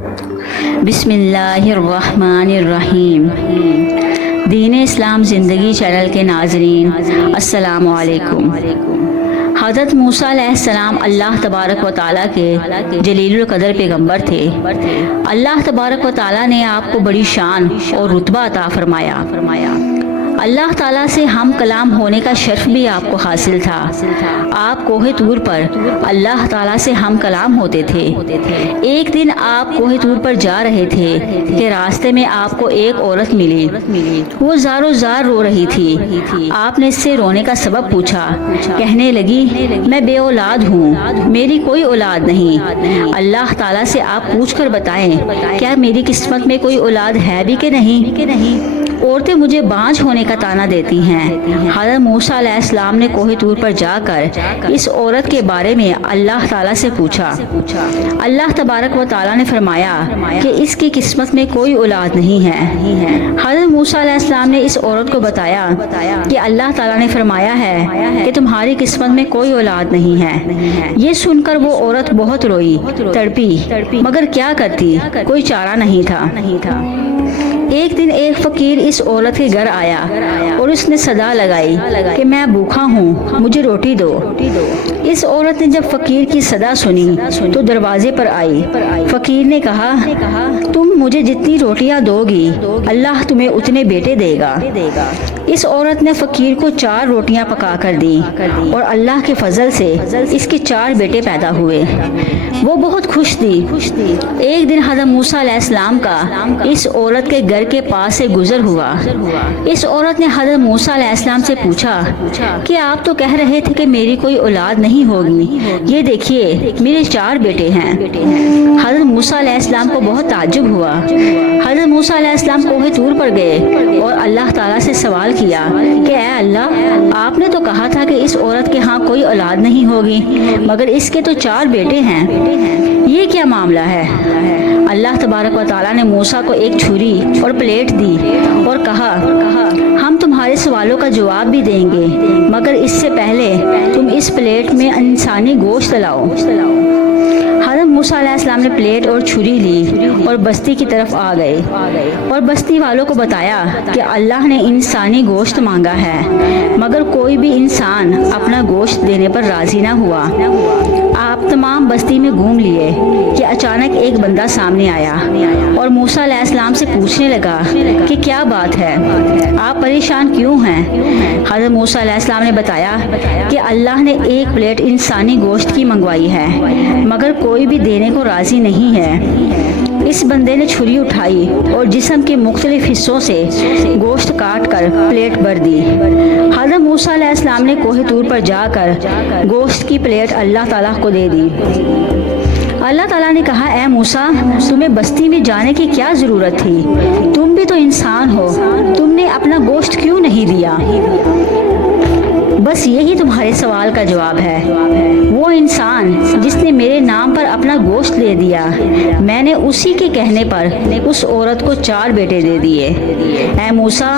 بسم اللہ الرحمن الرحیم۔ دین اسلام زندگی چینل کے ناظرین السلام علیکم۔ حضرت موسیٰ علیہ السلام اللہ تبارک و تعالیٰ کے جلیل القدر پیغمبر تھے۔ اللہ تبارک و تعالیٰ نے آپ کو بڑی شان اور رتبہ عطا فرمایا۔ اللہ تعالیٰ سے ہم کلام ہونے کا شرف بھی آپ کو حاصل تھا۔ آپ کوہ طور پر اللہ تعالیٰ سے ہم کلام ہوتے تھے۔ ایک دن آپ کوہ طور پر جا رہے تھے کہ راستے میں آپ کو ایک عورت ملی۔ وہ زارو زار رو رہی تھی۔ آپ نے اس سے رونے کا سبب پوچھا۔ کہنے لگی، میں بے اولاد ہوں، میری کوئی اولاد نہیں۔ اللہ تعالیٰ سے آپ پوچھ کر بتائیں کیا میری قسمت میں کوئی اولاد ہے بھی کہ نہیں؟ عورتیں مجھے بانجھ ہونے کا طعنہ دیتی ہیں۔ حضرت موسیٰ علیہ السلام نے کوہ طور پر جا کر اس عورت کے بارے میں اللہ تعالیٰ سے پوچھا۔ اللہ تبارک و تعالیٰ نے فرمایا کہ اس کی قسمت میں کوئی اولاد نہیں ہے۔ حضرت موسیٰ علیہ السلام نے اس عورت کو بتایا کہ اللہ تعالیٰ نے فرمایا ہے کہ تمہاری قسمت میں کوئی اولاد نہیں ہے۔ یہ سن کر وہ عورت بہت روئی، تڑپی، مگر کیا کرتی، کوئی چارہ نہیں تھا۔ ایک دن ایک فقیر اس عورت کے گھر آیا اور اس نے صدا لگائی کہ میں بھوکا ہوں، مجھے روٹی دو۔ اس عورت نے جب فقیر کی صدا سنی تو دروازے پر آئی۔ فقیر نے کہا، تم مجھے جتنی روٹیاں دو گی اللہ تمہیں اتنے بیٹے دے گا۔ اس عورت نے فقیر کو 4 روٹیاں پکا کر دی اور اللہ کے فضل سے اس کے 4 بیٹے پیدا ہوئے۔ وہ بہت خوش تھی۔ ایک دن حضرت موسیٰ علیہ السلام کا اس عورت کے گھر کے پاس سے گزر ہوا۔ اس عورت نے حضرت موسیٰ علیہ السلام سے پوچھا کہ آپ تو کہہ رہے تھے کہ میری کوئی اولاد نہیں ہوگی، یہ دیکھیے میرے 4 بیٹے ہیں۔ حضرت موسیٰ علیہ السلام کو بہت تعجب ہوا۔ حضرت موسیٰ علیہ السلام کوہ طور پر گئے اور اللہ تعالیٰ سے سوال کیا کہ اے اللہ، آپ نے تو کہا تھا کہ اس عورت کے ہاں کوئی اولاد نہیں ہوگی، مگر اس کے تو 4 بیٹے ہیں، یہ کیا معاملہ ہے؟ اللہ تبارک و تعالیٰ نے موسیٰ کو ایک چھری اور پلیٹ دی اور کہا، ہم تمہارے سوالوں کا جواب بھی دیں گے، مگر اس سے پہلے تم اس پلیٹ میں انسانی گوشت لاؤ۔ حضرت موسیٰ علیہ السلام نے پلیٹ اور چھری لی اور بستی کی طرف آ گئے اور بستی والوں کو بتایا کہ اللہ نے انسانی گوشت مانگا ہے، مگر کوئی بھی انسان اپنا گوشت دینے پر راضی نہ ہوا۔ آپ تمام بستی میں گھوم لیے کہ اچانک ایک بندہ سامنے آیا اور موسیٰ علیہ السلام سے پوچھنے لگا کہ کیا بات ہے، آپ پریشان کیوں ہیں؟ حضرت موسیٰ علیہ السلام نے بتایا کہ اللہ نے ایک پلیٹ انسانی گوشت کی منگوائی ہے، مگر کوئی بھی دینے کو راضی نہیں ہے۔ اس بندے نے چھری اٹھائی اور جسم کے مختلف حصوں سے گوشت کاٹ کر پلیٹ بھر دی۔ حضرت موسیٰ علیہ السلام نے کوہ طور پر جا کر گوشت کی پلیٹ اللہ تعالیٰ کو دے دی۔ اللہ تعالیٰ نے کہا، اے موسیٰ، تمہیں بستی میں جانے کی کیا ضرورت تھی؟ تم بھی تو انسان ہو، تم نے اپنا گوشت کیوں نہیں دیا؟ بس یہی تمہارے سوال کا جواب ہے۔ وہ انسان جس نے میرے نام پر اپنا گوشت لے دیا، میں نے اسی کے کہنے پر اس عورت کو 4 بیٹے دے دیے۔ اے موسیٰ،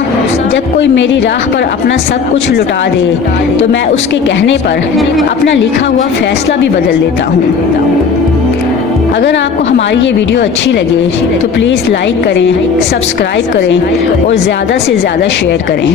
جب کوئی میری راہ پر اپنا سب کچھ لٹا دے تو میں اس کے کہنے پر اپنا لکھا ہوا فیصلہ بھی بدل دیتا ہوں۔ اگر آپ کو ہماری یہ ویڈیو اچھی لگے تو پلیز لائک کریں، سبسکرائب کریں اور زیادہ سے زیادہ شیئر کریں۔